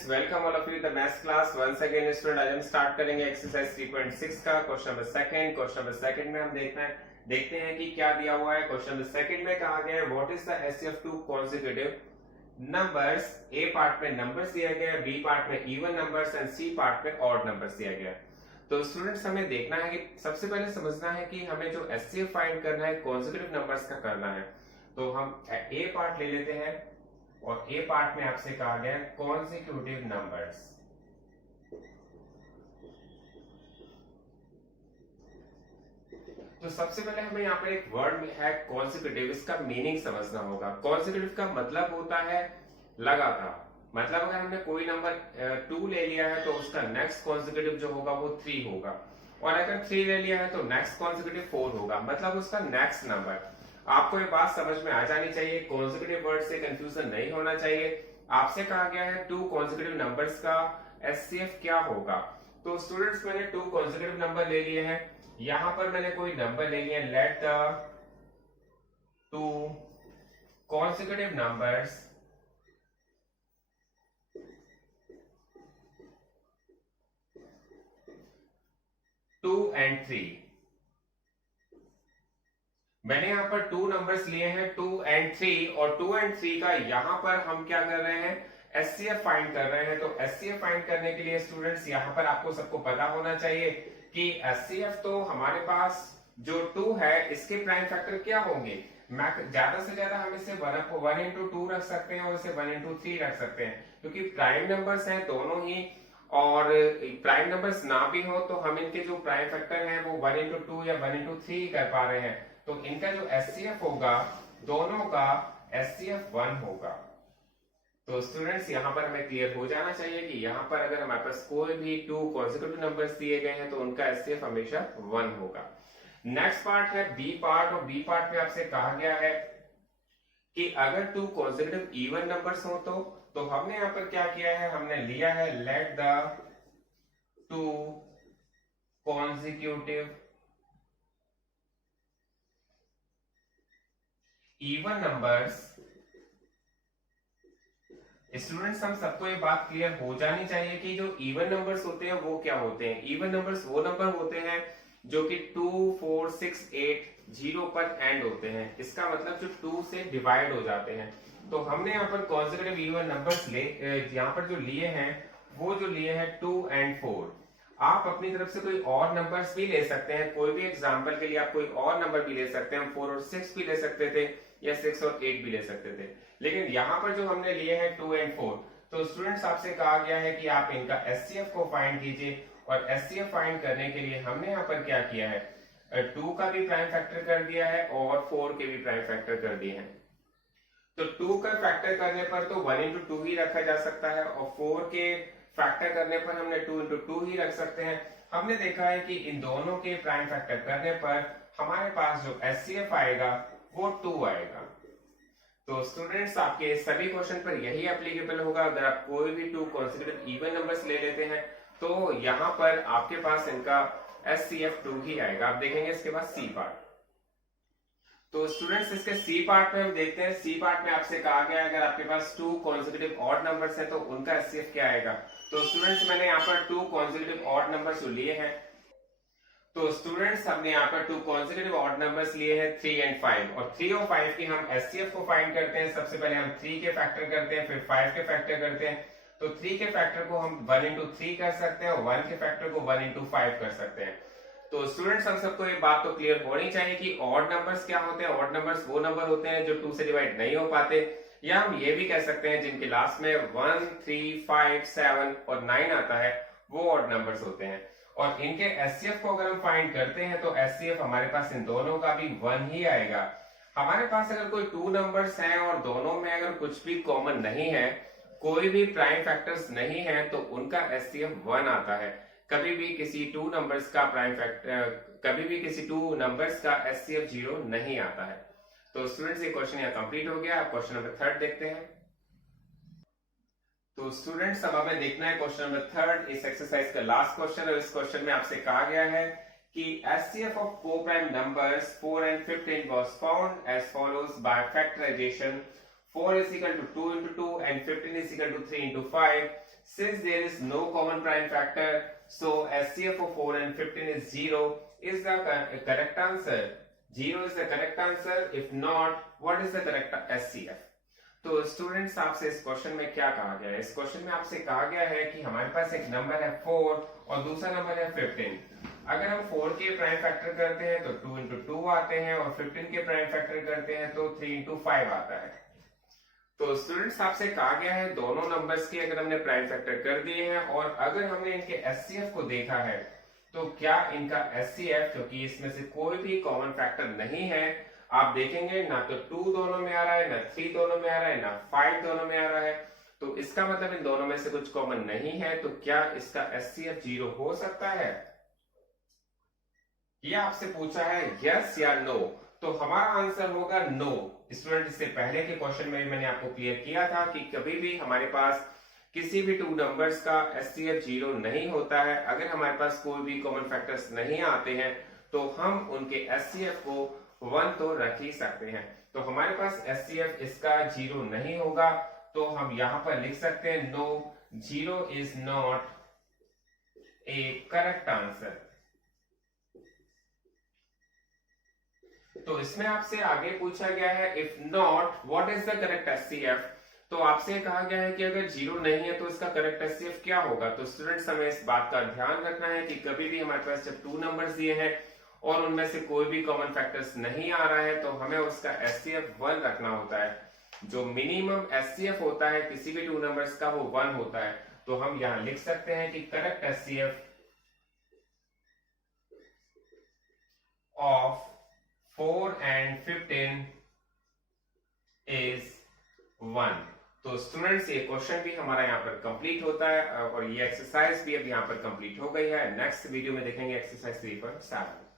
Students, welcome all of you the maths class. Once again student, आज हम start करेंगे exercise 3.6 का question number second में हम देखते हैं कि क्या दिया हुआ है। क्वेश्चन नंबर सेकंड में कहा गया है what is the HCF two consecutive numbers. A part में नंबर्स दिया गया है, बी पार्ट में even numbers and C part में ऑड नंबर्स दिया गया है। तो स्टूडेंट्स, हमें देखना है कि सबसे पहले समझना है कि हमें जो एचसीएफ फाइंड करना है कॉन्सेक्यूटिव नंबर्स का करना है। तो हम ए पार्ट ले लेते हैं और ए पार्ट में आपसे कहा गया है कॉन्सेक्यूटिव नंबर्स। तो सबसे पहले हमें यहाँ पर एक वर्ड है कॉन्सेक्यूटिव, इसका मीनिंग समझना होगा। कॉन्सेक्यूटिव का मतलब होता है लगातार। मतलब अगर हमने कोई नंबर 2 ले लिया है तो उसका नेक्स्ट कॉन्सेक्यूटिव जो होगा वो 3 होगा, और अगर 3 ले लिया है तो नेक्स्ट कॉन्सेक्यूटिव 4 होगा, मतलब उसका नेक्स्ट नंबर। आपको ये बात समझ में आ जानी चाहिए, कॉन्सेक्यूटिव वर्ड से कंफ्यूजन नहीं होना चाहिए। आपसे कहा गया है 2 कॉन्सेक्यूटिव नंबर्स का एचसीएफ क्या होगा। तो स्टूडेंट्स, मैंने 2 कॉन्सेक्यूटिव नंबर ले लिए हैं। यहां पर मैंने कोई नंबर ले लिया, let the 2 consecutive numbers two and 3। मैंने यहाँ पर 2 नंबर्स लिए हैं 2 एंड 3, और 2 एंड 3 का यहाँ पर हम क्या कर रहे हैं, एचसीएफ फाइंड कर रहे हैं। तो एचसीएफ फाइंड करने के लिए स्टूडेंट्स यहाँ पर आपको सबको पता होना चाहिए कि एचसीएफ तो हमारे पास जो 2 है इसके प्राइम फैक्टर क्या होंगे। ज्यादा से ज्यादा हम इसे 1 इंटू 2 रख सकते हैं और इसे 1 इंटू 3 रख सकते हैं, क्योंकि प्राइम नंबर्स हैं दोनों ही। और प्राइम नंबर्स ना भी हो तो हम इनके जो प्राइम फैक्टर हैं वो 1 इंटू 2 या 1 इंटू 3 कर पा रहे हैं। तो इनका जो एचसीएफ होगा, दोनों का एचसीएफ 1 होगा। तो स्टूडेंट्स, यहां पर हमें क्लियर हो जाना चाहिए कि यहां पर अगर हमारे पास कोई भी 2 कॉन्सेक्यूटिव नंबर्स दिए गए हैं तो उनका एचसीएफ हमेशा 1 होगा। नेक्स्ट पार्ट है बी पार्ट, और बी पार्ट में आपसे कहा गया है कि अगर 2 कॉन्सेक्यूटिव इवन नंबर्स हो तो हमने यहां पर क्या किया है, हमने लिया है late the 2 consecutive even numbers. Students, हम सबको ये बात क्लियर हो जानी चाहिए कि जो इवन नंबर्स होते हैं वो क्या होते हैं। इवन नंबर्स वो नंबर होते हैं जो कि 2, 4, 6, 8, 0 पर एंड होते हैं। इसका मतलब जो 2 से डिवाइड हो जाते हैं। तो हमने यहाँ पर कॉन्सेक्यूटिव इवन नंबर्स यहाँ पर जो लिए हैं वो जो लिए हैं 2 एंड 4। आप अपनी तरफ से कोई और नंबर्स भी ले सकते हैं, कोई भी एग्जांपल के लिए आप कोई और नंबर भी ले सकते हैं। 4 और 6 भी ले सकते थे या 6 और 8 भी ले सकते थे, लेकिन यहाँ पर जो हमने लिए हैं 2 एंड 4। तो स्टूडेंट्स, आपसे कहा गया है कि आप इनका एचसीएफ को फाइंड कीजिए, और एचसीएफ फाइंड करने के लिए हमने यहाँ पर क्या किया है, 2 का भी प्राइम फैक्टर कर दिया है और 4 के भी प्राइम फैक्टर कर दिए हैं। तो 2 का फैक्टर करने पर तो 1 इंटू 2 ही रखा जा सकता है, और 4 के फैक्टर करने पर हमने 2 इंटू 2 ही रख सकते हैं। हमने देखा है कि इन दोनों के प्राइम फैक्टर करने पर हमारे पास जो एचसीएफ आएगा वो 2 आएगा। तो स्टूडेंट्स, आपके सभी क्वेश्चन पर यही एप्लीकेबल होगा। अगर आप कोई भी 2 कॉन्सेक्यूटिव इवन नंबर्स ले लेते हैं तो यहाँ पर आपके पास इनका एचसीएफ 2 ही आएगा। आप देखेंगे इसके बाद सी पार्ट। तो स्टूडेंट्स, इसके सी पार्ट में हम देखते हैं। सी पार्ट में आपसे कहा गया है अगर आपके पास 2 कॉन्सेक्यूटिव ऑड नंबर्स हैं तो उनका एचसीएफ क्या आएगा। तो स्टूडेंट्स, मैंने यहाँ पर 2 कॉन्सेक्यूटिव ऑड नंबर्स लिए हैं। तो स्टूडेंट्स, हमने यहाँ पर 2 कॉन्सेक्यूटिव ऑड नंबर्स लिए हैं 3 एंड 5, और 3 और 5 की हम एचसीएफ को फाइंड करते हैं। सबसे पहले हम 3 के फैक्टर करते हैं, फिर 5 के फैक्टर करते हैं। तो 3 के फैक्टर को हम 1 इंटू 3 कर सकते हैं और 1 के फैक्टर को 1 इंटू 5 कर सकते हैं। तो स्टूडेंट्स, हम सबको ये बात तो क्लियर होनी चाहिए कि ऑड नंबर्स क्या होते हैं। ऑड नंबर्स वो नंबर होते हैं जो 2 से डिवाइड नहीं हो पाते, या हम ये भी कह सकते हैं जिनके लास्ट में 1, 3, 5, 7 और 9 आता है, वो ऑड नंबर्स होते हैं। और इनके एचसीएफ को अगर हम फाइंड करते हैं तो एचसीएफ हमारे पास इन दोनों का भी 1 ही आएगा। हमारे पास अगर कोई 2 नंबर्स हैं और दोनों में अगर कुछ भी कॉमन नहीं है, कोई भी प्राइम फैक्टर्स नहीं है, तो उनका एचसीएफ 1 आता है। कभी भी किसी 2 नंबर्स का प्राइम फैक्टर, कभी भी किसी 2 नंबर्स का एचसीएफ 0 नहीं आता है। तो स्टूडेंट्स, ये क्वेश्चन यहाँ कंप्लीट हो गया। आप क्वेश्चन नंबर 3 देखते हैं। तो स्टूडेंट्स, अब हमें देखना है क्वेश्चन नंबर 3, इस एक्सरसाइज का लास्ट क्वेश्चन है। इस क्वेश्चन में आपसे कहा गया है कि HCF of co-prime numbers 4 and 15 was found as follows by factorization 4 is equal to 2 into 2 and 15 is equal to 3 into 5. Since there is no common prime factor, so SCF of 4 and 15 is 0 is the correct answer. 0 is the correct answer. If not, what is the correct SCF? तो students आपसे इस question में क्या कहा गया है? इस question में आपसे कहा गया है कि हमारे पास एक नंबर है 4 और दूसरा नंबर है 15। अगर हम 4 के प्राइम फैक्टर करते हैं तो 2 into 2 आते हैं और 15 के प्राइम फैक्टर करते हैं तो 3 into 5 आता है। तो स्टूडेंट्स आपसे कहा गया है दोनों नंबर्स के अगर हमने प्राइम फैक्टर कर दिए हैं और अगर हमने इनके एचसीएफ को देखा है तो क्या इनका एचसीएफ, क्योंकि इसमें से कोई भी कॉमन फैक्टर नहीं है, आप देखेंगे ना तो 2 दोनों में आ रहा है, ना 3 दोनों में आ रहा है, ना 5 दोनों में आ रहा है, तो इसका मतलब इन दोनों में से कुछ कॉमन नहीं है। तो क्या इसका एचसीएफ 0 हो सकता है? ये आपसे पूछा है यस या नो, तो हमारा आंसर होगा नो। स्टूडेंट इससे पहले के क्वेश्चन में मैंने आपको क्लियर किया था कि कभी भी हमारे पास किसी भी 2 नंबर्स का एचसीएफ 0 नहीं होता है। अगर हमारे पास कोई भी कॉमन फैक्टर्स नहीं आते हैं तो हम उनके एचसीएफ को 1 तो रख ही सकते हैं। तो हमारे पास एचसीएफ इसका 0 नहीं होगा, तो हम यहां पर लिख सकते हैं no, 0 is not a correct answer. तो इसमें आपसे आगे पूछा गया है if not what is the correct HCF. तो आपसे कहा गया है कि अगर 0 नहीं है तो इसका करेक्ट एचसीएफ क्या होगा। तो स्टूडेंट्स हमें इस बात का ध्यान रखना है कि कभी भी हमारे पास जब 2 नंबर्स दिए हैं और उनमें से कोई भी कॉमन फैक्टर्स नहीं आ रहा है तो हमें उसका एचसीएफ 1 रखना होता है। जो मिनिमम एचसीएफ होता है किसी भी 2 नंबर्स का वो 1 होता है। तो हम यहां लिख सकते हैं कि correct HCF of 4 and 15 is 1। तो स्टूडेंट्स ये क्वेश्चन भी हमारा यहाँ पर कंप्लीट होता है और ये एक्सरसाइज भी अब यहाँ पर कंप्लीट हो गई है। नेक्स्ट वीडियो में देखेंगे एक्सरसाइज 3.7।